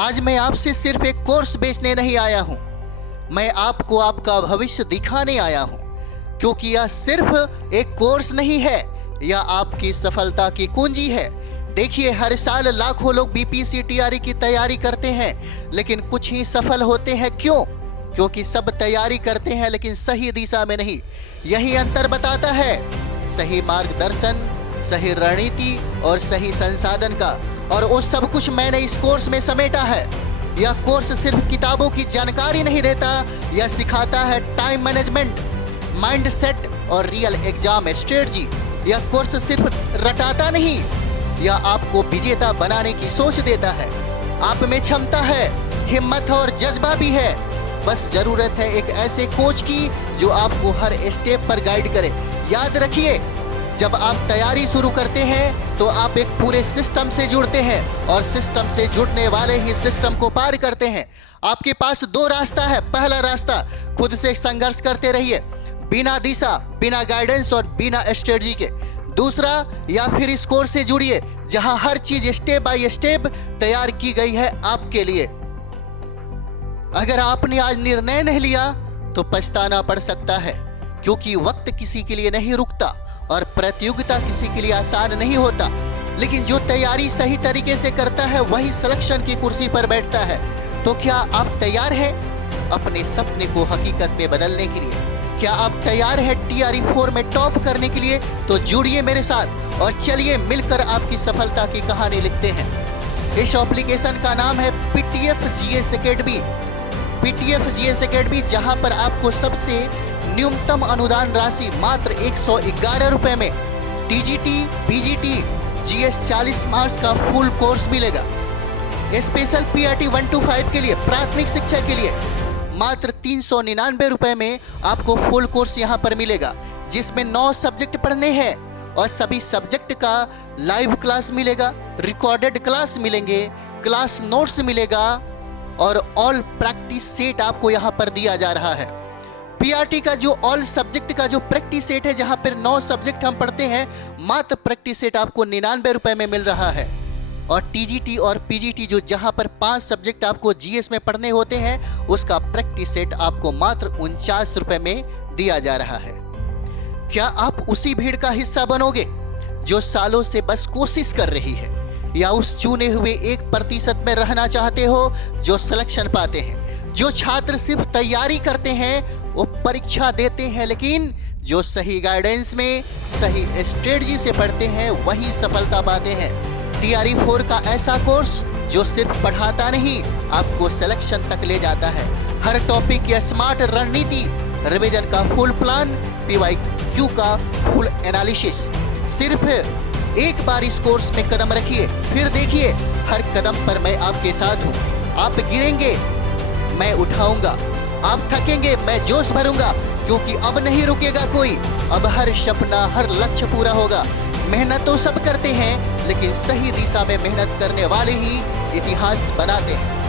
आज मैं आपसे सिर्फ एक कोर्स बेचने नहीं आया हूं, मैं आपको आपका भविष्य दिखाने आया हूं, क्योंकि यह सिर्फ एक कोर्स नहीं है, यह आपकी सफलता की कुंजी है। देखिए, हर साल लाखों लोग बीपीएससी टीआरई की तैयारी करते हैं, लेकिन कुछ ही सफल होते हैं। क्यों? क्योंकि सब तैयारी करते हैं लेकिन सही दिशा में नहीं। यही अंतर बताता है सही मार्गदर्शन, सही रणनीति और सही संसाधन का। और वो सब कुछ मैंने इस कोर्स में समेटा है। यह कोर्स सिर्फ किताबों की जानकारी नहीं देता, यह सिखाता है टाइम मैनेजमेंट, माइंड सेट और रियल एग्जाम स्ट्रेटजी। यह कोर्स सिर्फ रटाता नहीं, यह आपको विजेता बनाने की सोच देता है। आप में क्षमता है, हिम्मत और जज्बा भी है, बस जरूरत है एक ऐसे कोच की जो आपको हर स्टेप पर गाइड करे। याद रखिए, जब आप तैयारी शुरू करते हैं तो आप एक पूरे सिस्टम से जुड़ते हैं और सिस्टम से जुड़ने वाले ही सिस्टम को पार करते हैं। आपके पास दो रास्ता है। पहला रास्ता, खुद से संघर्ष करते रहिए, बिना दिशा, बिना गाइडेंस और बिना स्ट्रेटजी के। दूसरा, या फिर इस कोर्स से जुड़िए जहां हर चीज स्टेप बाय स्टेप तैयार की गई है आपके लिए। अगर आपने आज निर्णय नहीं लिया तो पछताना पड़ सकता है, क्योंकि वक्त किसी के लिए नहीं रुकता और प्रतियोगिता किसी के लिए आसान नहीं होता। लेकिन जो तैयारी सही तरीके से करता है वही सिलेक्शन की कुर्सी पर बैठता है। तो क्या आप तैयार हैं अपने सपने को हकीकत में बदलने के लिए? क्या आप तैयार हैं टीआरई 4 में टॉप करने के लिए? तो जुड़िए मेरे साथ और चलिए मिलकर आपकी सफलता की कहानी लिखते हैं। इस एप्लीकेशन का नाम है PTF GS academy. PTF GS academy, जहां पर आपको सबसे न्यूनतम अनुदान राशि मात्र 111 रुपए में टीजीटी, पीजीटी, जीएस 40 मार्क्स का फुल कोर्स मिलेगा। स्पेशल पीआरटी 1 to 5 के लिए, प्राथमिक शिक्षा के लिए मात्र 399 रुपए में आपको फुल कोर्स यहां पर मिलेगा, जिसमें 9 सब्जेक्ट पढ़ने हैं और सभी सब्जेक्ट का लाइव क्लास मिलेगा, रिकॉर्डेड क्लास मिलेंगे, क्लास नोट्स मिलेगा और ऑल प्रैक्टिस सेट आपको यहां पर दिया जा रहा है। पीआरटी का जो ऑल सब्जेक्ट का जो प्रैक्टिस सेट है, जहां पर 9 सब्जेक्ट हम पढ़ते हैं, मात्र प्रैक्टिस सेट आपको 99 रुपए में मिल रहा है। और टीजीटी और पीजीटी, जो जहां पर 5 सब्जेक्ट आपको जीएस में पढ़ने होते हैं, उसका प्रैक्टिस सेट आपको मात्र 49 रुपए में दिया जा रहा है। क्या आप उसी भीड़ का हिस्सा बनोगे जो सालों से बस कोशिश कर रही है, या उस चुने हुए 1% में रहना चाहते हो जो सिलेक्शन पाते हैं? जो छात्र सिर्फ तैयारी करते हैं वो परीक्षा देते हैं, लेकिन जो सही गाइडेंस में, सही स्ट्रेटजी से पढ़ते हैं वही सफलता पाते हैं। टीआरई 4 का ऐसा कोर्स जो सिर्फ पढ़ाता नहीं, आपको सिलेक्शन तक ले जाता है। हर टॉपिक की स्मार्ट रणनीति, रिवीजन का फुल प्लान, पीवाईक्यू का फुल एनालिसिस। सिर्फ एक बार इस कोर्स में कदम रखिए, फिर देखिए हर कदम पर मैं आपके साथ हूँ। आप गिरेंगे, मैं उठाऊंगा, आप थकेंगे, मैं जोश भरूंगा, क्योंकि अब नहीं रुकेगा कोई। अब हर सपना, हर लक्ष्य पूरा होगा। मेहनत तो सब करते हैं, लेकिन सही दिशा में मेहनत करने वाले ही इतिहास बनाते हैं।